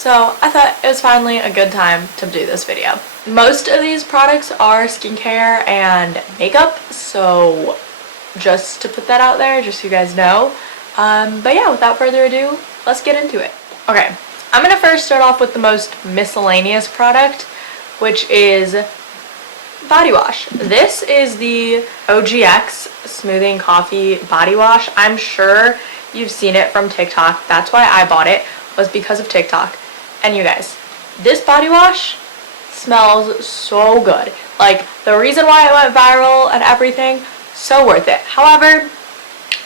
So I thought it was finally a good time to do this video. Most of these products are skincare and makeup, so just to put that out there, just so you guys know. But yeah, without further ado, let's get into it. Okay, I'm gonna first start off with the most miscellaneous product, which is body wash. This is the OGX Smoothing Coffee Body Wash. I'm sure you've seen it from TikTok. That's why I bought it, was because of TikTok. And you guys, this body wash smells so good. Like, the reason why it went viral and everything, so worth it. However,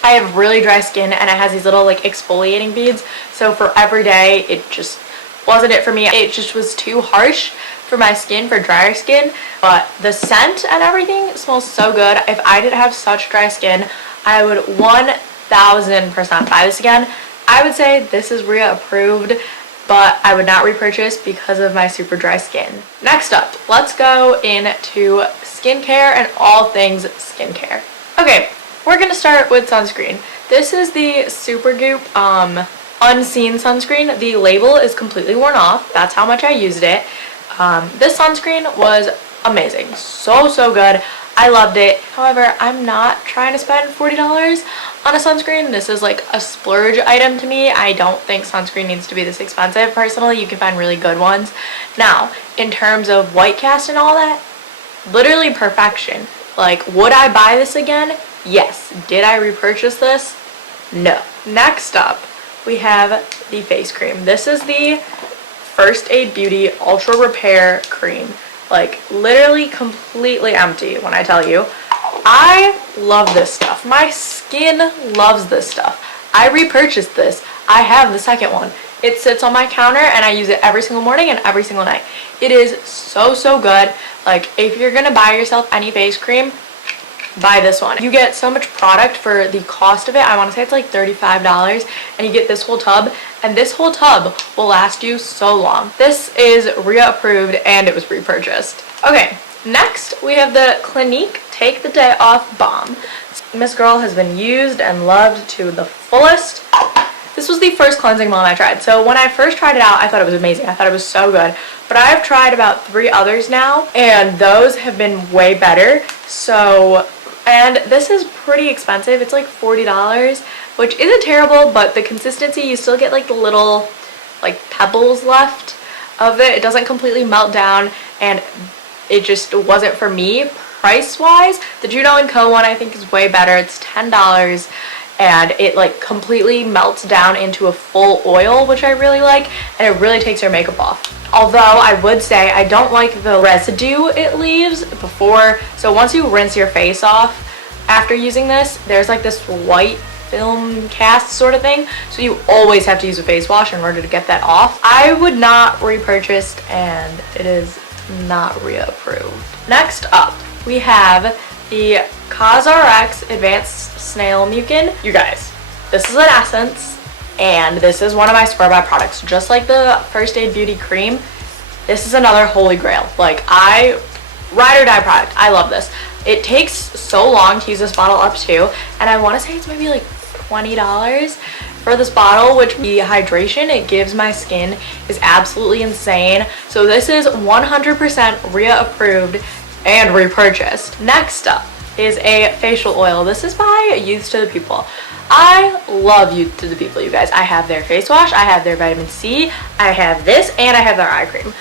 I have really dry skin and it has these little like exfoliating beads, so for every day it just wasn't it for me. It just was too harsh for my skin, for drier skin. But the scent and everything smells so good. If I didn't have such dry skin, I would 1000% buy this again. I would say this is Rhea approved, but I would not repurchase because of my super dry skin. Next up, let's go into skincare and all things skincare. Okay, we're gonna start with sunscreen. This is the Supergoop Unseen sunscreen. The label is completely worn off. That's how much I used it. This sunscreen was amazing. So good. I loved it. However, I'm not trying to spend $40 on a sunscreen. This is like a splurge item to me. I don't think sunscreen needs to be this expensive. Personally, you can find really good ones. Now, in terms of white cast and all that, literally perfection. Like, would I buy this again? Yes. Did I repurchase this? No. Next up, we have the face cream. This is the First Aid Beauty Ultra Repair Cream. Like, literally completely empty when I tell you. I love this stuff. My skin loves this stuff. I repurchased this. I have the second one. It sits on my counter and I use it every single morning and every single night. It is so good. Like, if you're gonna buy yourself any face cream, buy this one. You get so much product for the cost of it. I want to say it's like $35, and you get this whole tub, and this whole tub will last you so long. This is Rhea approved and it was repurchased. Okay, next we have the Clinique Take the Day Off Balm. This girl has been used and loved to the fullest. This was the first cleansing balm I tried. So when I first tried it out, I thought it was amazing. I thought it was so good. But I've tried about 3 others now, and those have been way better. So, and this is pretty expensive. It's like $40, which isn't terrible, but the consistency, you still get like the little like pebbles left of it. It doesn't completely melt down, and it just wasn't for me. Price-wise, the Juno & Co. one I think is way better. It's $10, and it like completely melts down into a full oil, which I really like, and it really takes your makeup off. Although I would say I don't like the residue it leaves before. So once you rinse your face off after using this, there's like this white film cast sort of thing. So you always have to use a face wash in order to get that off. I would not repurchase, and it is not Rhea approved. Next up, we have the Cosrx Advanced Snail Mucin. You guys, this is an essence. And this is one of my swear by products. Just like the First Aid Beauty Cream, this is another holy grail. Like, ride or die product. I love this. It takes so long to use this bottle up too, and I want to say it's maybe like $20 for this bottle, which the hydration it gives my skin is absolutely insane. So this is 100% Rhea approved and repurchased. Next up is a facial oil. This is by Youth to the People. I love Youth to the People, you guys. I have their face wash, I have their vitamin C, I have this, and I have their eye cream.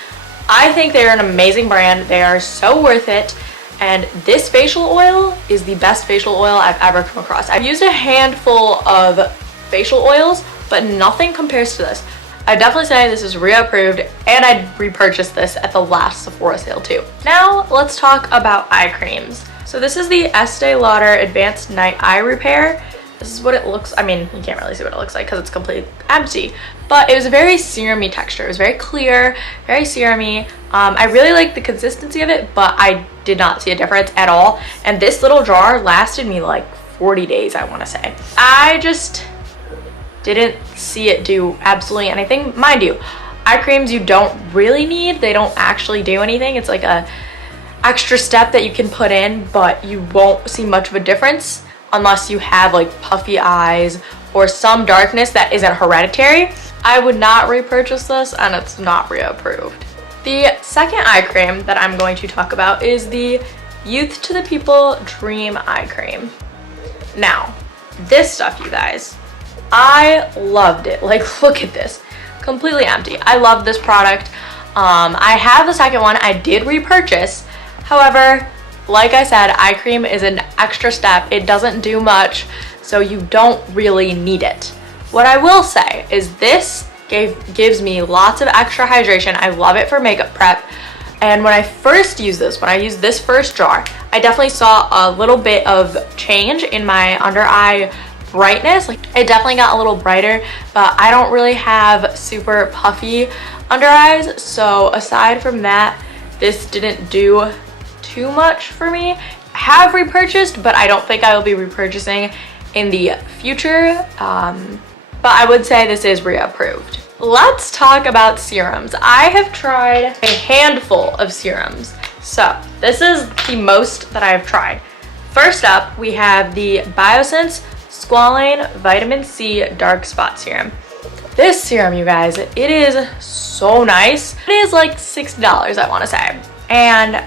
I think they're an amazing brand. They are so worth it, and this facial oil is the best facial oil I've ever come across. I've used a handful of facial oils, but nothing compares to this. I definitely say this is Rhea approved, and I'd repurchase this at the last Sephora sale too. Now let's talk about eye creams. So this is the Estee Lauder Advanced Night Eye Repair. This is what it looks, I mean, you can't really see what it looks like because it's completely empty, but it was a very serum-y texture. It was very clear, very serum-y. I really like the consistency of it, but I did not see a difference at all. And this little jar lasted me like 40 days, I want to say. I just didn't see it do absolutely anything. Mind you, eye creams you don't really need. They don't actually do anything. It's like a extra step that you can put in, but you won't see much of a difference unless you have like puffy eyes or some darkness that isn't hereditary. I would not repurchase this, and it's not reapproved. The second eye cream that I'm going to talk about is the Youth to the People Dream Eye Cream. Now, this stuff, you guys, I loved it. Like, look at this. Completely empty. I love this product. I have the second one. I did repurchase. However, like I said, eye cream is an extra step. It doesn't do much, so you don't really need it. What I will say is this gives me lots of extra hydration. I love it for makeup prep. And when I first used this, when I used this first jar, I definitely saw a little bit of change in my under eye brightness. Like, it definitely got a little brighter, but I don't really have super puffy under eyes. So aside from that, this didn't do too much for me. I have repurchased, but I don't think I will be repurchasing in the future. But I would say this is reapproved. Let's talk about serums. I have tried a handful of serums. So this is the most that I've tried. First up, we have the Biossance Squalane Vitamin C Dark Spot Serum. This serum, you guys, it is so nice. It is like $6, I want to say. And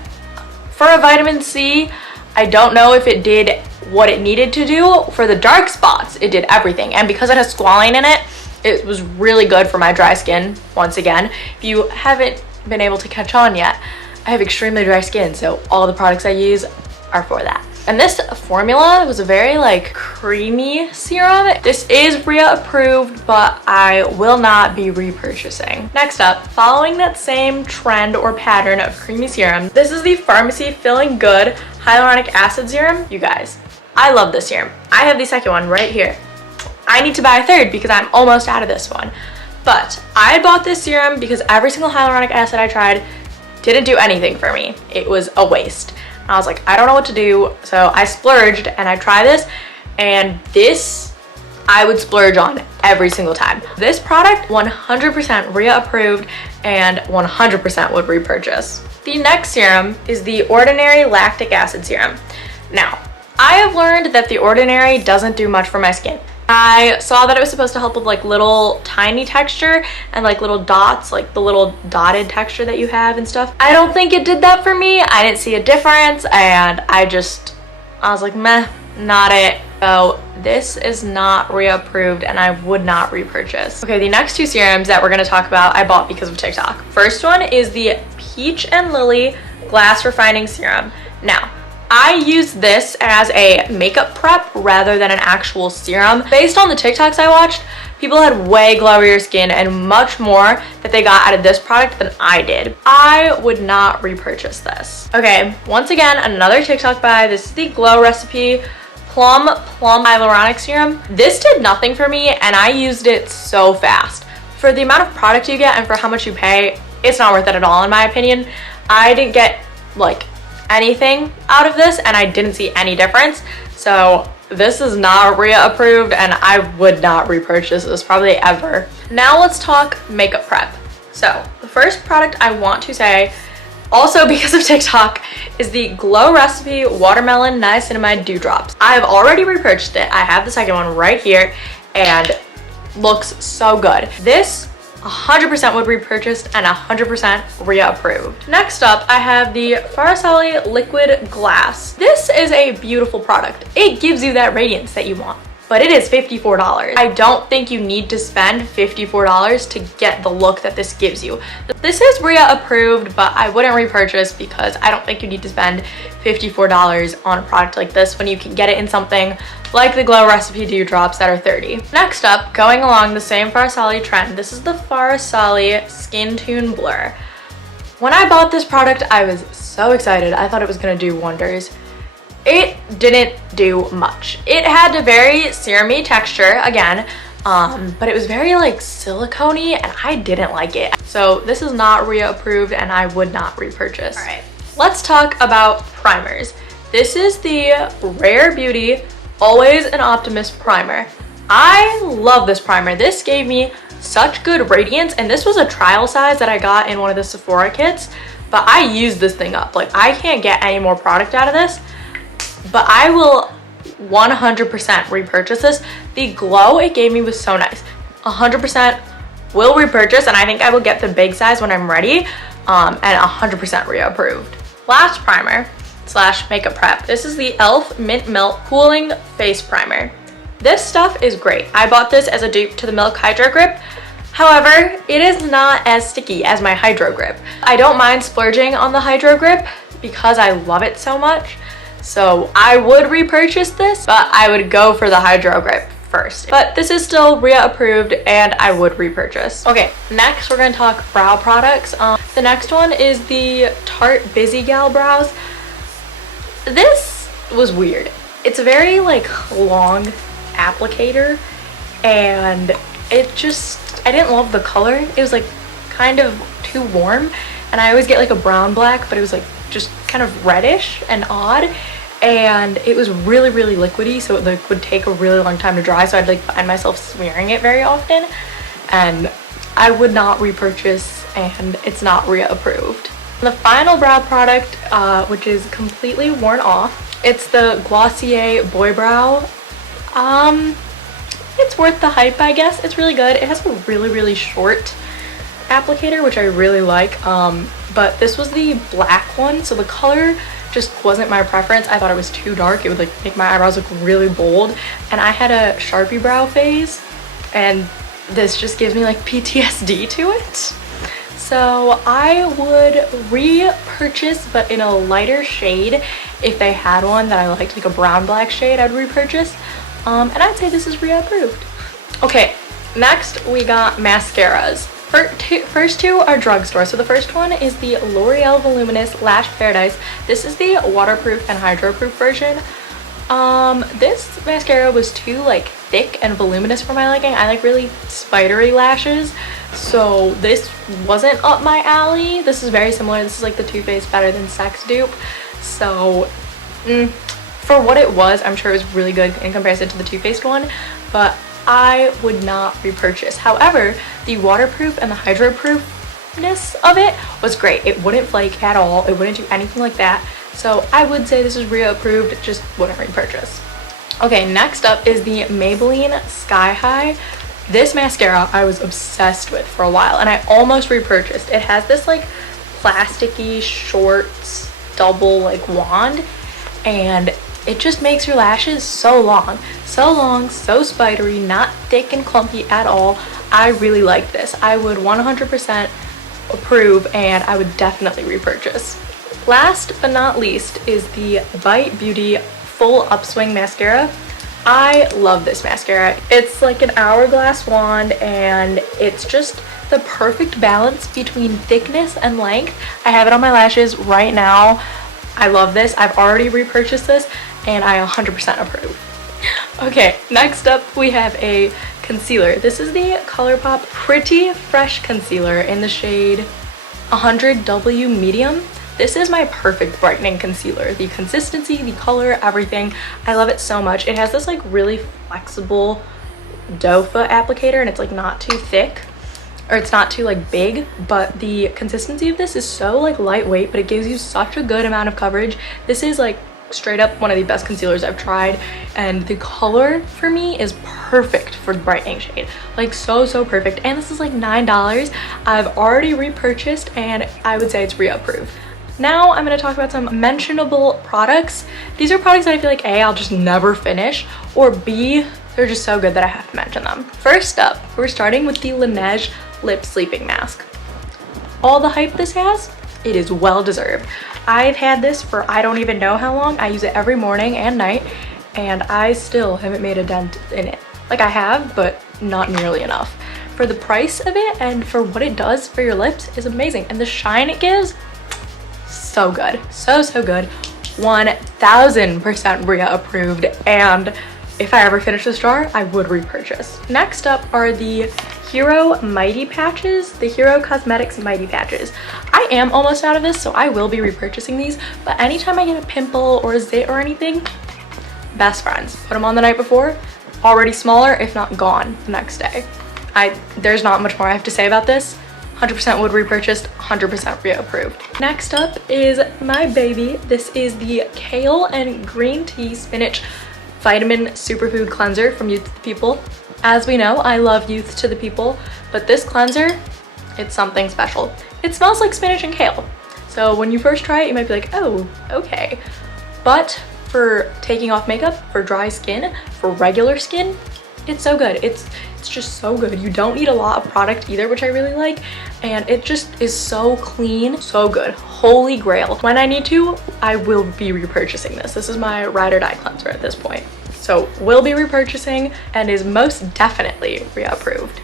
for a vitamin C, I don't know if it did what it needed to do. For the dark spots, it did everything. And because it has squalane in it, it was really good for my dry skin. Once again, if you haven't been able to catch on yet, I have extremely dry skin, so all the products I use are for that. And this formula was a very like creamy serum. This is RIA approved, but I will not be repurchasing. Next up, following that same trend or pattern of creamy serum, this is the Farmacy Feeling Good Hyaluronic Acid Serum. You guys, I love this serum. I have the second one right here. I need to buy a third because I'm almost out of this one. But I bought this serum because every single hyaluronic acid I tried didn't do anything for me. It was a waste. I was like, I don't know what to do, so I splurged and I tried this, and this I would splurge on every single time. This product 100% RIA approved and 100% would repurchase. The next serum is the Ordinary Lactic Acid Serum. Now, I have learned that the Ordinary doesn't do much for my skin. I saw that it was supposed to help with like little tiny texture and like little dots, like the little dotted texture that you have and stuff. I don't think it did that for me. I didn't see a difference, and I was like, meh, not it. So this is not reapproved and I would not repurchase. Okay, the next two serums that we're gonna talk about, I bought because of TikTok. First one is the Peach and Lily Glass Refining Serum. Now, I use this as a makeup prep rather than an actual serum. Based on the TikToks I watched, people had way glowier skin and much more that they got out of this product than I did. I would not repurchase this. Okay, once again, another TikTok buy. This is the Glow Recipe Plum Hyaluronic Serum. This did nothing for me and I used it so fast. For the amount of product you get and for how much you pay, it's not worth it at all in my opinion. I didn't get like anything out of this and I didn't see any difference, so this is not RIA approved and I would not repurchase this probably ever. Now let's talk makeup prep. So the first product I want to say, also because of TikTok, is the Glow Recipe Watermelon Niacinamide Dewdrops. I have already repurchased it. I have the second one right here and looks so good. This 100% would repurchased and 100% RIA approved. Next up, I have the FARSÁLI Liquid Glass. This is a beautiful product. It gives you that radiance that you want, but it is $54. I don't think you need to spend $54 to get the look that this gives you. This is RIA approved, but I wouldn't repurchase because I don't think you need to spend $54 on a product like this when you can get it in something like the Glow Recipe Dewdrops that are $30. Next up, going along the same FARSÁLI trend, this is the FARSÁLI Skintune Blur. When I bought this product, I was so excited. I thought it was gonna do wonders. It didn't do much. It had a very serumy texture again, but it was very like silicone-y and I didn't like it. So this is not RIA approved and I would not repurchase. All right, let's talk about primers. This is the Rare Beauty Always an Optimist primer. I love this primer. This gave me such good radiance, and this was a trial size that I got in one of the Sephora kits, but I used this thing up. Like, I can't get any more product out of this, but I will 100% repurchase this. The glow it gave me was so nice. 100% will repurchase, and I think I will get the big size when I'm ready, and 100% reapproved. Last primer slash makeup prep. This is the e.l.f. Mint Melt Cooling Face Primer. This stuff is great. I bought this as a dupe to the Milk Hydro Grip. However, it is not as sticky as my Hydro Grip. I don't mind splurging on the Hydro Grip because I love it so much. So I would repurchase this, but I would go for the Hydro Grip first. But this is still RIA approved and I would repurchase. Okay, next we're gonna talk brow products. The next one is the Tarte Busy Gal Brows. This was weird. It's a very like long applicator and it just, I didn't love the color. It was like kind of too warm, and I always get like a brown black, but it was like just kind of reddish and odd, and it was really liquidy, so it like would take a really long time to dry, so I'd like find myself smearing it very often, and I would not repurchase, and it's not RIA approved. The final brow product, which is completely worn off, it's the Glossier Boy Brow. It's worth the hype, I guess. It's really good. It has a really short applicator, which I really like, but this was the black one, so the color just wasn't my preference. I thought it was too dark. It would like make my eyebrows look really bold, and I had a Sharpie brow phase, and this just gives me like PTSD to it. So I would repurchase, but in a lighter shade. If they had one that I liked, like a brown black shade, I'd repurchase. And I'd say this is RIA approved. Okay, next we got mascaras. First two are drugstore. So the first one is the L'Oreal Voluminous Lash Paradise. This is the waterproof and hydroproof version. This mascara was too like thick and voluminous for my liking. I like really spidery lashes, so this wasn't up my alley. This is very similar. This is like the Too Faced Better Than Sex dupe. So for what it was, I'm sure it was really good in comparison to the Too Faced one, but I would not repurchase. However, the waterproof and the hydroproofness of it was great. It wouldn't flake at all. It wouldn't do anything like that. So I would say this is RIA approved, just wouldn't repurchase. Okay, next up is the Maybelline Sky High. This mascara I was obsessed with for a while, and I almost repurchased. It has this like plasticky short double like wand, and it just makes your lashes so long, so spidery, not thick and clumpy at all. I really like this. I would 100% approve, and I would definitely repurchase. Last but not least is the Bite Beauty Full Upswing Mascara. I love this mascara. It's like an hourglass wand, and it's just the perfect balance between thickness and length. I have it on my lashes right now. I love this. I've already repurchased this, and I 100% approve. Okay, next up we have a concealer. This is the ColourPop Pretty Fresh Concealer in the shade 100W Medium. This is my perfect brightening concealer. The consistency, the color, everything. I love it so much. It has this like really flexible doe foot applicator, and it's like not too thick, or it's not too like big, but the consistency of this is so like lightweight, but it gives you such a good amount of coverage. This is like straight up one of the best concealers I've tried, and the color for me is perfect for the brightening shade, like so perfect. And this is like $9. I've already repurchased, and I would say it's RIA approved. Now I'm going to talk about some mentionable products. These are products that I feel like A, I'll just never finish, or B, they're just so good that I have to mention them. First up, we're starting with the Laneige Lip Sleeping Mask. All the hype this has, it is well deserved. I've had this for I don't even know how long. I use it every morning and night, and I still haven't made a dent in it. Like I have, but not nearly enough. For the price of it and for what it does for your lips is amazing, and the shine it gives, so good. So good. 1000% RIA approved, and if I ever finish this jar, I would repurchase. Next up are the Hero Mighty Patches, the Hero Cosmetics Mighty Patches. I am almost out of this, so I will be repurchasing these, but anytime I get a pimple or a zit or anything, best friends. Put them on the night before, already smaller, if not gone the next day. There's not much more I have to say about this. 100% would repurchase, 100% RIA approved. Next up is my baby. This is the Kale and Green Tea Spinach Vitamin Superfood Cleanser from Youth to the People. As we know, I love youth to the people, but this cleanser, it's something special. It smells like spinach and kale. So when you first try it, you might be like, oh, okay. But for taking off makeup, for dry skin, for regular skin, it's so good. It's just so good. You don't need a lot of product either, which I really like. And it just is so clean, so good. Holy grail. When I need to, I will be repurchasing this. This is my ride or die cleanser at this point. So will be repurchasing and is most definitely reapproved.